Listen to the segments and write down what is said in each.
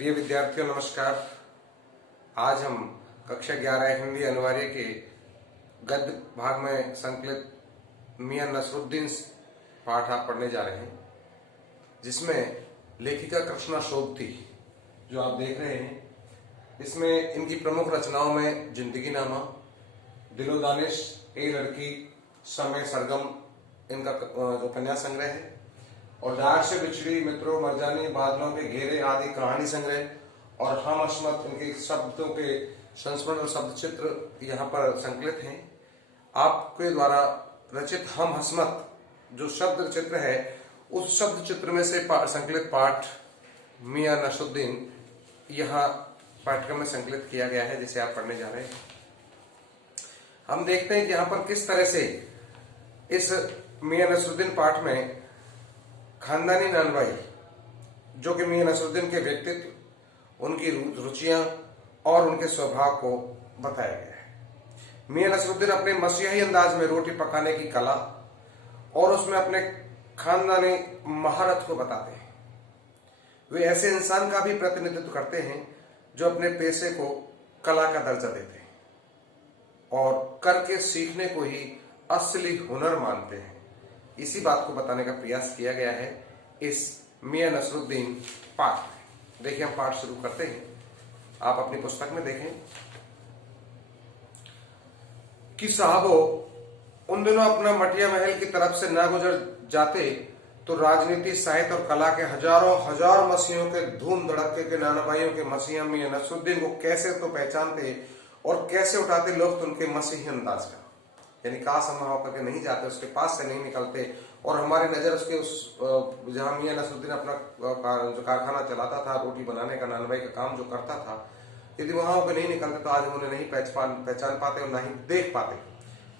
प्रिय विद्यार्थियों नमस्कार। आज हम कक्षा 11 हिंदी अनिवार्य के गद्य भाग में संकलित मियां नसरुद्दीन पाठ आप पढ़ने जा रहे हैं, जिसमें लेखिका कृष्णा शोभती जो आप देख रहे हैं, इसमें इनकी प्रमुख रचनाओं में जिंदगी नामा, दिलो दानिश, ए लड़की, समय सरगम इनका उपन्यास संग्रह है, और डार से बिछड़ी, मित्रों, मरजानी, बादलों के घेरे आदि कहानी संग्रह और हम अस्मत इनके शब्दों के संस्मरण और शब्द चित्र यहाँ पर संकलित हैं। आपके द्वारा रचित हम हस्मत जो शब्द चित्र है, उस शब्द चित्र में से संकलित पाठ मियां नसरुद्दीन यहाँ पाठ्यक्रम में संकलित किया गया है, जिसे आप पढ़ने जा रहे हैं। हम देखते हैं कि यहाँ पर किस तरह से इस मियां नसरुद्दीन पाठ में खानदानी नानवाई, जो कि मियां नसरुद्दीन के व्यक्तित्व, उनकी रुचियां और उनके स्वभाव को बताया गया है। मियां नसरुद्दीन अपने मसीही अंदाज में रोटी पकाने की कला और उसमें अपने खानदानी महारत को बताते हैं। वे ऐसे इंसान का भी प्रतिनिधित्व करते हैं जो अपने पेशे को कला का दर्जा देते हैं और करके सीखने को ही असली हुनर मानते हैं। इसी बात को बताने का प्रयास किया गया है इस मियां नसरुद्दीन पाठ में। देखिए, हम पाठ शुरू करते हैं। आप अपनी पुस्तक में देखें कि साहबो, उन दिनों अपना मटिया महल की तरफ से ना गुजर जाते तो राजनीति, साहित्य और कला के हजारों हजार मसीहों के धूम धड़के के नानाभाइयों के मसीहा मियां नसरुद्दीन को कैसे तो पहचानते और कैसे उठाते लोग उनके मसीही अंदाज का, यानी का संभव करके नहीं जाते, उसके पास से नहीं निकलते, और हमारी नजर उसके उस जहां मियां नसरुद्दीन अपना जो कारखाना चलाता था, रोटी बनाने का, नानभाई का काम जो करता था, यदि वहां होकर नहीं निकलते तो आज हम उन्हें नहीं पहचान पाते और ना ही देख पाते।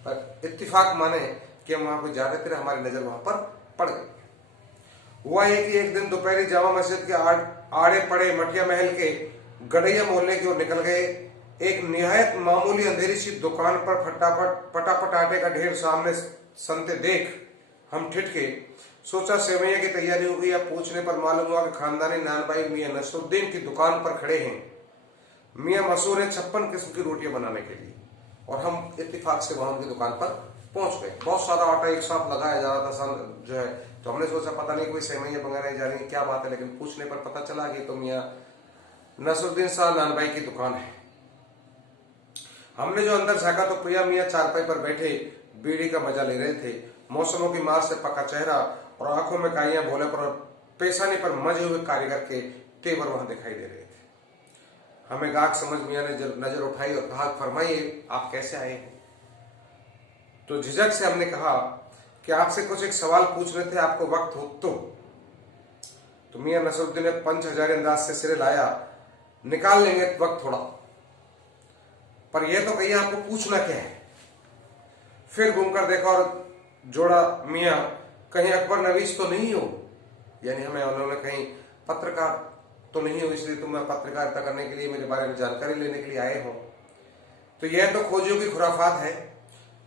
पर इत्तेफाक माने कि हम वहां पर जा रहे थे, हमारी नजर वहां पर पड़ गई। हुआ है कि एक दिन दोपहरी जामा मस्जिद के आड़े पड़े मटिया महल के गड़ैया मोहल्ले की ओर निकल गए। एक निहायत मामूली अंधेरी सी दुकान पर फटाफट आटे का ढेर सामने सनते देख हम ठिठके। सोचा सेवैया की तैयारी हो गई। अब पूछने पर मालूम हुआ कि खानदानी नानभाई मियां नसरुद्दीन की दुकान पर खड़े हैं। मियां मसूर है 56 किस्म की रोटियां बनाने के लिए, और हम इत्तेफाक से वहां उनकी दुकान पर पहुंच गए। बहुत सारा आटा एक साथ लगाया जा रहा था जो है, तो हमने सोचा पता नहीं कोई सेवैया बनाने जा रही है, क्या बात है, लेकिन पूछने पर पता चला कि तो मियां नसरुद्दीन शाह नानभाई की दुकान है। हमने जो अंदर झांका तो प्रिया मियां चारपाई पर बैठे बीड़ी का मजा ले रहे थे। मौसमों की मार से पका चेहरा और आंखों में काइयां भोले पर पेशानी पर मजे हुए कारीगर के तेवर वहां दिखाई दे रहे थे। हमें गाहक समझ मियां ने नजर उठाई और कहा, फरमाइए आप कैसे आए हैं? तो झिझक से हमने कहा कि आपसे कुछ एक सवाल पूछ रहे थे, आपको वक्त हो तो मियां नसरुद्दीन ने 5000 अंदाज से सिरे लाया, निकाल लेंगे वक्त थोड़ा, पर यह तो कहिए आपको पूछना क्या है? फिर घूमकर देखा और जोड़ा, मियां कहीं अकबर नवीस तो नहीं हो, यानी हमें उन्होंने कहीं पत्रकार तो नहीं हो, इसलिए तुम पत्रकारिता करने के लिए, मेरे बारे में जानकारी लेने के लिए आए हो? तो यह तो खोजियों की खुराफात है।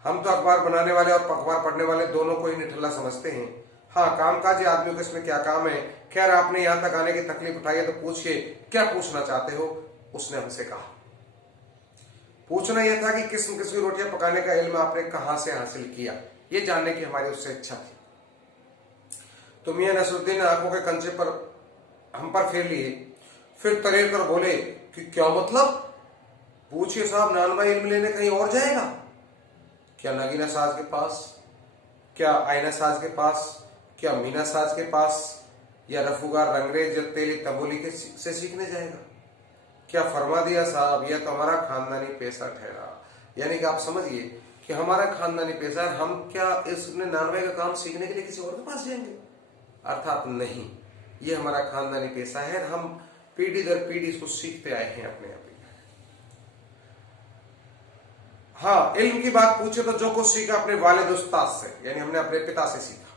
हम तो अखबार बनाने वाले और अखबार पढ़ने वाले दोनों को ही निठल्ला समझते हैं। हाँ, कामकाजी आदमियों को इसमें क्या काम है? खैर, आपने यहां तक आने की तकलीफ उठाई है तो पूछिए, क्या पूछना चाहते हो? उसने हमसे कहा। पूछना यह था कि किस्म किस्म की रोटियां पकाने का इल्म आपने कहां से हासिल किया, ये जानने की हमारी उससे इच्छा थी। तो मियां नसरुद्दीन ने आंखों के कंचे पर हम पर फेर लिए, फिर तरेर कर बोले कि क्या मतलब? पूछिए साहब, नानभाई इल्म लेने कहीं और जाएगा क्या? नगीना साज के पास, क्या आईना साज के पास, क्या मीना साज के पास, या रफूगार रंगरेज या तेली तबोली के से सीखने जाएगा? क्या फरमा दिया साहब, यह तो हमारा खानदानी पेशा ठहरा। यानी कि आप समझिए कि हमारा खानदानी पेशा है, हम क्या इसने नानभाई का काम सीखने के लिए किसी और के पास जाएंगे? अर्थात नहीं, ये हमारा खानदानी पेशा है, हम पीढ़ी दर पीढ़ी इसको सीखते आए हैं अपने आप ही। हाँ, इल्म की बात पूछे तो जो कुछ सीखा अपने वालिद उस्ताद से, यानी हमने अपने पिता से सीखा।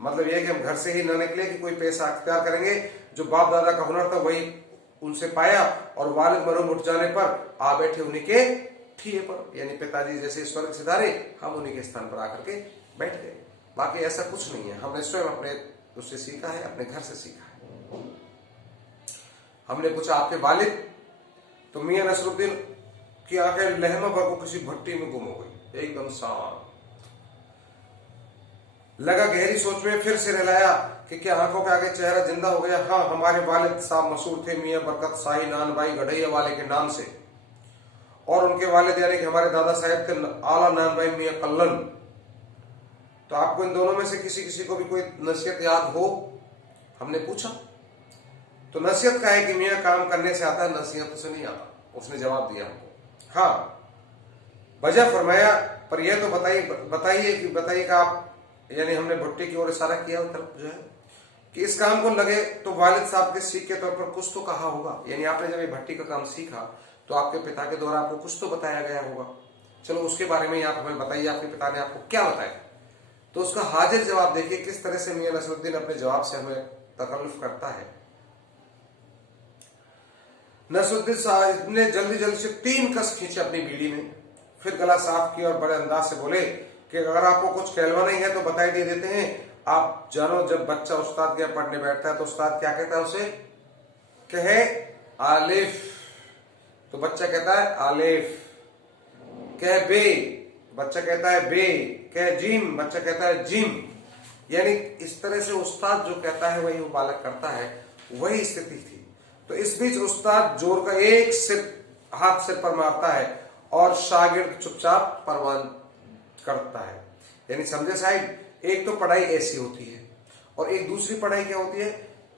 मतलब यह कि हम घर से ही न निकले कि कोई पेशा अख्तियार करेंगे, जो बाप दादा का हुनर था वही उनसे पाया, और वालिद मरूम उठ जाने पर आ बैठे उन्हीं के ठिए पर, यानी पिताजी जैसे स्वर्ग सिधारे, हम उन्हीं के स्थान पर आकर के बैठ गए। बाकी ऐसा कुछ नहीं है, हमने स्वयं अपने उससे सीखा है, अपने घर से सीखा है। हमने पूछा आपके वालिद? तो मियां नसरुद्दीन की आंखें लहमा भर को किसी भट्टी में गुम हो गई, एकदम शांत। लगा गहरी सोच में, फिर सिर हिलाया कि क्या आंखों के आगे चेहरा जिंदा हो गया? हाँ, हमारे वालिद साहब मशहूर थे मियां बरकत शाही नान भाई गढ़ैया वाले के नाम से, और उनके वालिद यानी कि हमारे दादा साहब थे आला नान भाई मियां कल्लन। तो आपको इन दोनों में से किसी किसी को भी कोई नसीहत याद हो? हमने पूछा। तो नसीहत का है कि मियां काम करने से आता है, नसीहत से नहीं आता, उसने जवाब दिया हमको। हाँ, वजह फरमाया, पर यह तो बताइए कि आप, यानी हमने भुट्टे की ओर इशारा किया तरफ जो है कि इस काम को लगे तो वालिद साहब के सीख के तौर पर कुछ तो कहा होगा, यानी आपने जब ये भट्टी का काम सीखा तो आपके पिता के द्वारा आपको कुछ तो बताया गया होगा। चलो उसके बारे में आप हमें बताइए, आपके पिता ने आपको क्या बताया? तो उसका हाजिर जवाब देखिए किस तरह से मियां नसरुद्दीन अपने जवाब से हमें तकल्लुफ करता है। नसरुद्दीन साहब ने जल्दी से 3 कस खींचे अपनी बीड़ी में, फिर गला साफ किया और बड़े अंदाज से बोले कि अगर आपको कुछ कहलवा नहीं है तो बताई दे देते हैं। आप जानो, जब बच्चा उस्ताद के पढ़ने बैठता है तो उस्ताद क्या कहता है उसे? कहे आलिफ, तो बच्चा कहता है आलिफ। कह बे, बच्चा कहता है बे। कह जिम, बच्चा कहता है जिम। यानी इस तरह से उस्ताद जो कहता है वही वो बालक करता है, वही स्थिति थी। तो इस बीच उस्ताद जोर का एक सिर हाथ सिर पर मारता है और शागिर्द चुपचाप परवान करता है। यानी समझे साहिब, एक तो पढ़ाई ऐसी होती है और एक दूसरी पढ़ाई क्या होती है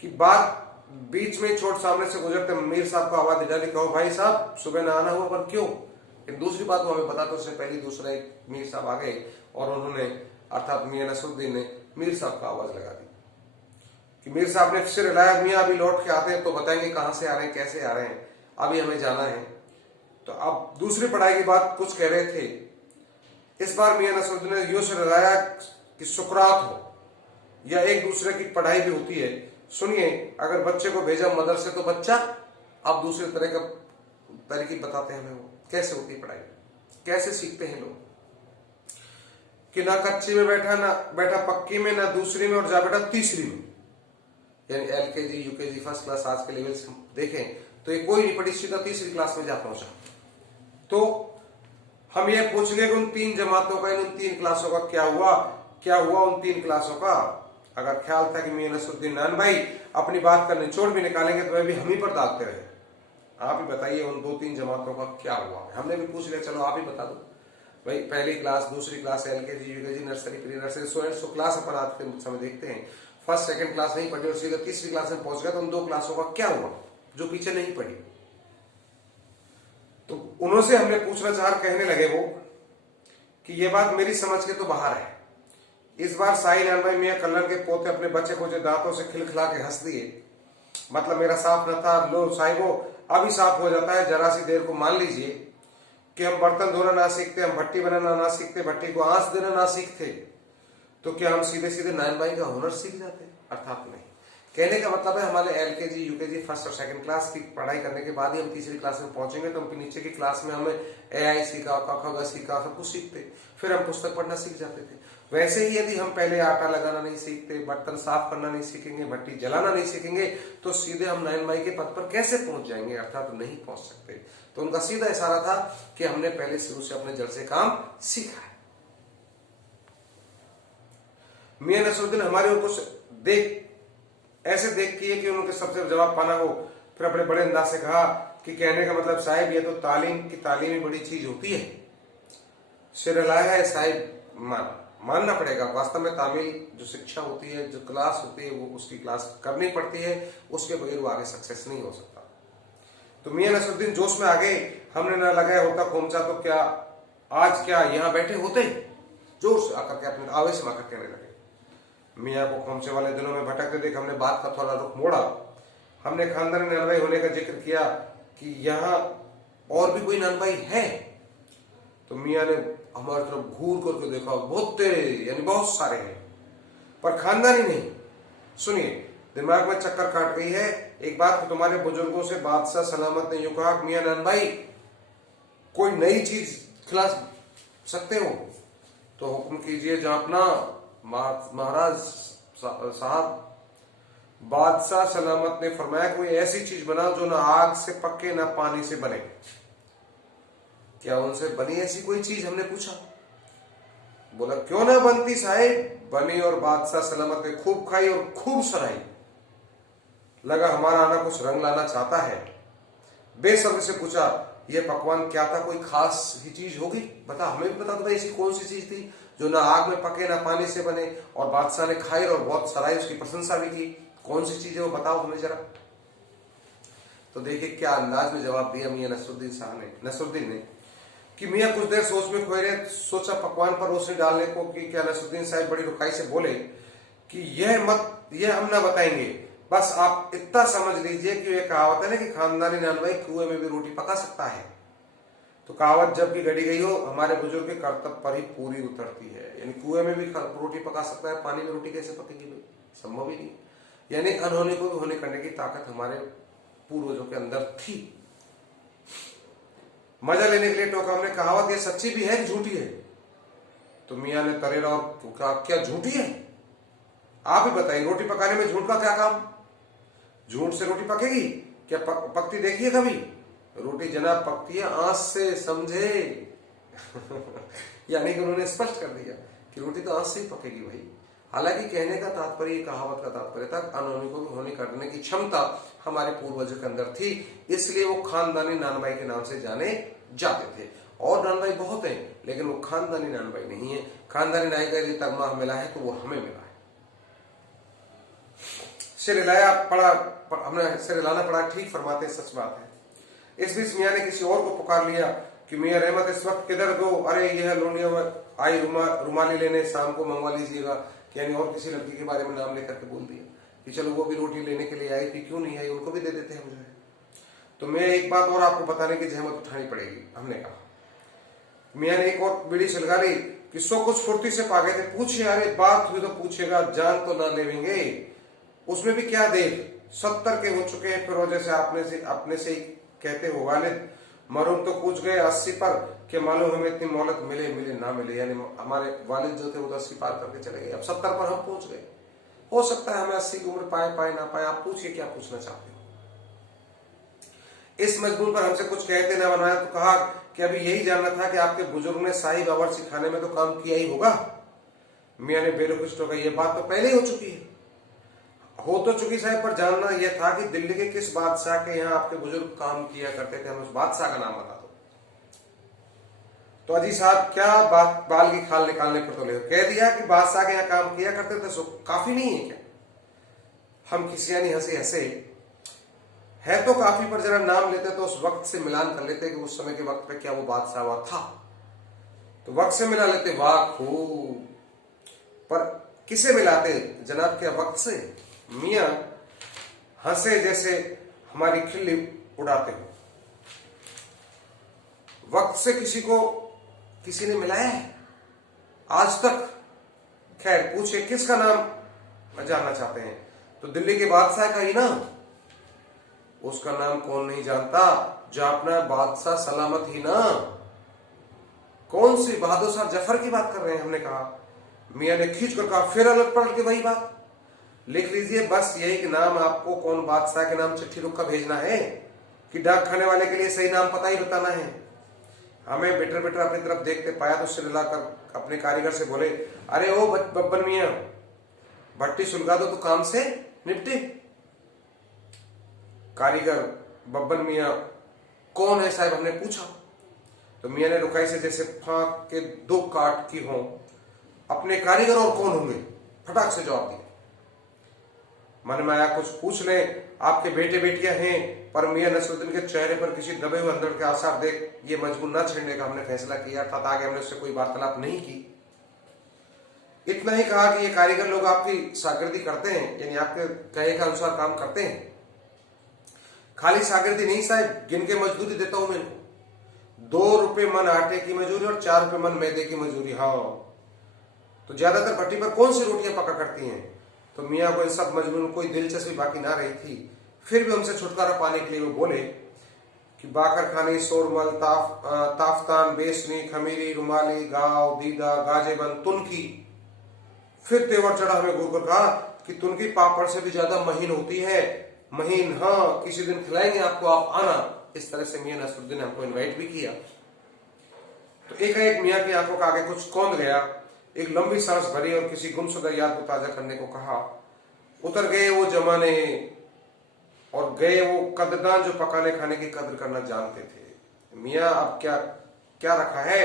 कि बात बीच में छोट सामने से गुजरते मीर साहब को आवाज डाली, कहो भाई साहब सुबह ना आना हुआ, पर क्यों? दूसरी बात वो हमें बता, तो उससे पहले दूसरा एक मीर साहब आ गए और उन्होंने, अर्थात मियां नसरुद्दीन ने मीर साहब को आवाज लगा दी कि मीर साहब ने फिर हिलाया, मियां अभी लौट के आते हैं तो बताएंगे कहां से आ रहे हैं, कैसे आ रहे हैं, अभी हमें जाना है। तो अब दूसरी पढ़ाई की बात कुछ कह रहे थे। इस बार मियां नसरुद्दीन ने यूं से हिलाया कि सुकरात हो या एक दूसरे की पढ़ाई भी होती है। सुनिए, अगर बच्चे को भेजा मदरसे तो बच्चा अब दूसरे तरह का तरीके बताते हैं हमें, वो कैसे होती है पढ़ाई, कैसे सीखते हैं लोग कि ना कच्ची में बैठा पक्की में, ना दूसरी में, और जा बैठा तीसरी में। यानी LKG UKG फर्स्ट क्लास आज के लेवल से देखें तो ये कोई नहीं पढ़ी, सीधा तीसरी क्लास में जा पहुंचा। तो हम ये पूछ गए कि उन 3 जमातों का, इन 3 क्लासों का क्या हुआ उन 3 क्लासों का? अगर ख्याल था कि मियां नसरुद्दीन नान भाई अपनी बात का निचोड़ भी निकालेंगे तो वह भी हम ही पर दागते रहे। आप ही बताइए उन 2-3 जमातों का क्या हुआ? हमने भी पूछ लिया, चलो आप ही बता दो भाई। पहली क्लास, दूसरी class, LKG UKG nursery pre nursery so class अपन आज के समय देखते हैं। फर्स्ट सेकंड क्लास नहीं पढ़ी और सीधा तीसरी क्लास में पहुंच गया, तो उन 2 क्लासों का क्या हुआ जो पीछे नहीं पढ़ी? तो उन्होंने हमने पूछना चाह, कहने लगे वो कि ये बात मेरी समझ के तो बाहर है। इस बार शाही नान भाई मियां कल्लन के पोते अपने बच्चे को जो दांतों से खिलखिला के हंस दिए, मतलब मेरा साफ न था, लो साहिबो अभी साफ हो जाता है, जरा सी देर को मान लीजिए कि हम बर्तन धोना ना सीखते, हम भट्टी बनाना ना सीखते, भट्टी को आंच देना ना सीखते, तो क्या हम सीधे सीधे नान भाई का हुनर सीख जाते? अर्थात नहीं। कहने का मतलब है हमारे LKG UKG फर्स्ट और सेकंड क्लास की पढ़ाई करने के बाद ही हम तीसरी क्लास में पहुंचेंगे तो हम नीचे की क्लास में हमें AI सीखा, क ख ग सीखा, सब कुछ सीखते, फिर हम पुस्तक पढ़ना सीख जाते थे। वैसे ही यदि हम पहले आटा लगाना नहीं सीखते, बर्तन साफ करना नहीं सीखेंगे, भट्टी जलाना नहीं सीखेंगे, तो सीधे हम नाइन भाई के पद पर कैसे पहुंच जाएंगे? अर्थात नहीं पहुंच सकते। तो उनका सीधा इशारा था कि हमने पहले शुरू से अपने जड़ से काम सीखा है। मियां नसरुद्दीन हमारे ऊपर ऐसे देख किए कि उनके सबसे जवाब पाना हो। फिर अपने बड़े अंदाज से कहा कि कहने का मतलब साहिब ये तो तालीम ही बड़ी चीज होती है। सिर हिलाया है साहिब, मानना पड़ेगा। वास्तव में तामील जो शिक्षा होती है, जो क्लास होती है, वो उसकी क्लास करनी पड़ती है, उसके बगैर वो आगे सक्सेस नहीं हो सकता। तो मियां नसरुद्दीन जोश में आ गए। हमने ना लगाया होता खोमचा तो क्या आज क्या यहाँ बैठे होते? जोर से आकर के अपने आवेश में आकर कहने लगे। मियां को खोमचे वाले दिनों में भटकते देख हमने बात का थोड़ा रुख मोड़ा। हमने खानदानी नानभाई होने का जिक्र किया कि यहाँ और भी कोई नानभाई है। तो मियां ने हमारी तरफ घूर करके देखा, बहुत तेरे यानी बहुत सारे हैं, पर खानदानी नहीं। सुनिए, दिमाग में चक्कर काट गई है। एक बात तुम्हारे बुजुर्गों से बादशाह सलामत ने यूं कहा, मियां नानभाई कोई नई चीज खिला सकते हो तो हुक्म कीजिए। जहां अपना महाराज साहब। बादशाह सलामत ने फरमाया कोई ऐसी चीज बनाओ जो ना आग से पके ना पानी से बने। क्या उनसे बनी ऐसी कोई चीज, हमने पूछा। बोला क्यों ना बनती साहिब, बनी और बादशाह सलामत ने खूब खाई और खूब सराही। लगा हमारा आना कुछ रंग लाना चाहता है। बेसब्री से पूछा यह पकवान क्या था, कोई खास ही चीज होगी, बता, हमें भी बता दो भाई ऐसी कौन सी चीज थी जो ना आग में पके ना पानी से बने और बादशाह ने खाई और बहुत सराही, उसकी प्रशंसा भी की। कौन सी चीज है वो बताओ हमें जरा। तो देखिए क्या अंदाज में जवाब दिया मियां नसरुद्दीन ने कि मियां कुछ देर सोच में खोए रहे। सोचा पकवान पर रोशनी डालने को कि क्या नसरुद्दीन साहब बड़ी रुखाई से बोले कि यह हम ना बताएंगे, बस आप इतना समझ लीजिए कि ये कहावत है ना कि खानदानी नानभाई कुएं में भी रोटी पका सकता है। तो कहावत जब भी गढ़ी गई हो हमारे बुजुर्ग के कर्तव्य पर ही पूरी उतरती है। यानी कुएं में भी रोटी पका सकता है, पानी में रोटी कैसे पकेगी भाई, संभव ही नहीं। यानी अनहोनी को भी होने करने की ताकत हमारे पूर्वजों के अंदर थी। मजा लेने के लिए टोका हमने। कहावत ये सच्ची भी है कि झूठी है? तो मियां ने तरेरा और कहा क्या झूठी है? आप ही बताइए, रोटी पकाने में झूठ का क्या काम? झूठ से रोटी पकेगी क्या? पकती देखी है कभी? रोटी जनाब पकती है आंच से, समझे? यानी कि उन्होंने स्पष्ट कर दिया कि रोटी तो आंच से ही पकेगी भाई। हालांकि कहने का तात्पर्य, कहावत का तात्पर्य था अनहोनी को होने करने की क्षमता हमारे पूर्वजों के अंदर थी, इसलिए वो खानदानी नानभाई के नाम से जाने जाते थे। और नानभाई बहुत हैं लेकिन वो खानदानी नानभाई नहीं है। खानदानी नाई का यदि तगमा मिला है तो वो हमें मिला है। सिर हिलाया पड़ा, हमने सिर हिलाना पड़ा, ठीक फरमाते, सच बात है। इस बीच मियां ने किसी और को पुकार लिया कि मियां रहमत इस वक्त किधर गो? अरे यह लोनिया आई रुमाली लेने, शाम को मंगवा लीजिएगा। यानी और किसी लड़की के बारे में नाम लेकर के बोल दिया कि चलो वो भी रोटी लेने के लिए आई थी, क्यों नहीं आई, उनको भी दे देते हैं मुझे। तो मैं एक बात और आपको बताने की जहमत उठानी पड़ेगी, हमने कहा। मियां ने एक और बीड़ी सुलगा ली कि सो कुछ फुर्ती से पागे थे। पूछे, अरे बात हुई तो पूछेगा, जान तो ना लेवेंगे, उसमें भी क्या देर, 70 के हो चुके हैं। फिर जैसे अपने से ही कहते हो वालिद मरूम तो पूछ गए 80 पर कि मालूम हमें इतनी मोहलत मिले ना मिले। यानी हमारे वालिद जो थे वो 80 पार करके चले गए, अब 70 पर हम पहुंच गए। हो सकता है हमें 80 की उम्र पाए ना पाए। आप पूछिए क्या पूछना चाहते हो। इस मजबूर पर हमसे कुछ कहते ना बनाया तो कहा कि अभी यही जानना था कि आपके बुजुर्ग ने शाही बावर सिखाने में तो काम किया ही होगा। मियां ने बेरुखी होकर, यह बात तो पहले ही हो चुकी है। हो तो चुकी साहब, पर जानना यह था कि दिल्ली के किस बादशाह के यहाँ आपके बुजुर्ग काम किया करते थे, हमें उस बादशाह का नाम बता दो। तो अजी साहब क्या बात, बाल की खाल निकालने पर तो ले कह दिया कि बादशाह के यहाँ काम किया करते थे, सो काफी नहीं है क्या? हम खिसियानी हंसे हंसे, है तो काफी, पर जरा नाम लेते तो उस वक्त से मिलान कर लेते कि उस समय के वक्त पे क्या वो बादशाह हुआ था, तो वक्त से मिला लेते। वाह खूब, पर किसे मिलाते जनाब, क्या वक्त से? मियां हंसे जैसे हमारी खिल्ली उड़ाते हो। वक्त से किसी ने मिलाया है आज तक? खैर पूछे किसका नाम जानना चाहते हैं? तो दिल्ली के बादशाह का ही ना। उसका नाम कौन नहीं जानता, जो अपना बादशाह सलामत ही ना। कौन सी, बहादुर शाह जफर की बात कर रहे हैं? हमने कहा। मियां ने खींच कर कहा, फिर अलग पलट के वही बात लिख लीजिए, बस यही कि नाम आपको कौन बादशाह के नाम चिट्ठी रुक कर भेजना है कि डाक खाने वाले के लिए सही नाम पता ही बताना है। हमें बिटर बिटर अपनी तरफ देखते पाया तो सिर हिलाकर अपने कारीगर से बोले, अरे ओ बब्बन मियां, भट्टी सुलगा दो तो काम से निपटे। कारीगर बब्बन मियां कौन है साहब, हमने पूछा। तो मियां ने रुखाई से जैसे फांक के 2 काट की हों, अपने कारीगर और कौन होंगे, फटाक से जवाब दिया। मन में आया कुछ पूछ ले, आपके बेटे बेटियां हैं, पर मियां नसरुद्दीन के चेहरे पर किसी दबे हुए अंदर के आसार देख ये मजबूर न छेड़ने का हमने फैसला किया था। आगे हमने उससे कोई वार्तालाप नहीं की। इतना ही कहा कि ये कारीगर लोग आपकी शागिर्दी करते हैं, यानी आपके कहे के अनुसार काम करते हैं। खाली शागिर्दी नहीं साहब, गिन के मजदूरी देता हूं मैं इनको। 2 रुपए मन आटे की मजूरी और 4 रुपए मन मैदे की मजूरी। हाँ, तो ज्यादातर भट्टी पर कौन सी रोटियां पका करती हैं? तो मियां को इन सब मजमून में कोई दिलचस्पी बाकी ना रही थी। फिर भी हमसे छुटकारा पाने के लिए वो बोले कि बाकर खानी, शोरमल, ताफ्तान, बेसनी, खमीरी, रुमाली, गाव, दीदा, गाजेबन, तुनकी। फिर तेवर चढ़ा हमें घूर कर कहा कि तुनकी पापड़ से भी ज्यादा महीन होती है। महीन, हाँ किसी दिन खिलाएंगे आपको, आप आना। इस तरह से मियां नसरुद्दीन ने हमको इनवाइट भी किया। तो एक मियां की आंखों का आगे कुछ कौंध गया, एक लंबी सांस भरी और किसी गुमशुदा याद को ताजा करने को कहा। उतर गए वो जमाने और गए वो कदरदान जो पकाने खाने की कदर करना जानते थे। मियां अब क्या क्या रखा है,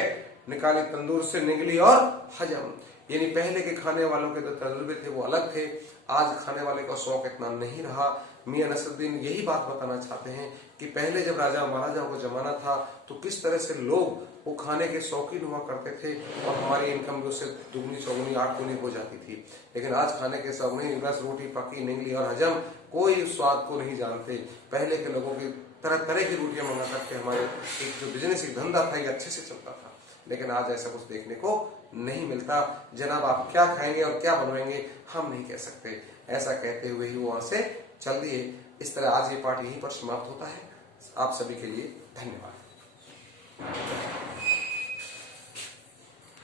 निकाली तंदूर से निगली और हजम। यानी पहले के खाने वालों के जो तजुर्बे थे वो अलग थे, आज खाने वाले का शौक इतना नहीं रहा। मियां नसरुद्दीन यही बात बताना चाहते हैं कि पहले जब राजा महाराजाओं का जमाना था तो किस तरह से लोग वो खाने के शौकीन हुआ करते थे और हमारी इनकम भी उससे दुगनी चौगुनी आठ गुनी हो जाती थी। लेकिन आज खाने के शौक नहीं, रस रोटी पकी निगली और हजम, कोई स्वाद को नहीं जानते। पहले के लोगों की तरह तरह की रोटियां मंगा करके हमारे एक जो बिजनेस एक धंधा था ये अच्छे से चलता था। लेकिन आज ऐसा कुछ देखने को नहीं मिलता। जनाब आप क्या खाएंगे और क्या बनवाएंगे हम नहीं कह सकते। ऐसा कहते हुए ही वो वहां से चल दिए। इस तरह आज ये पाठ यहीं पर समाप्त होता है। आप सभी के लिए धन्यवाद।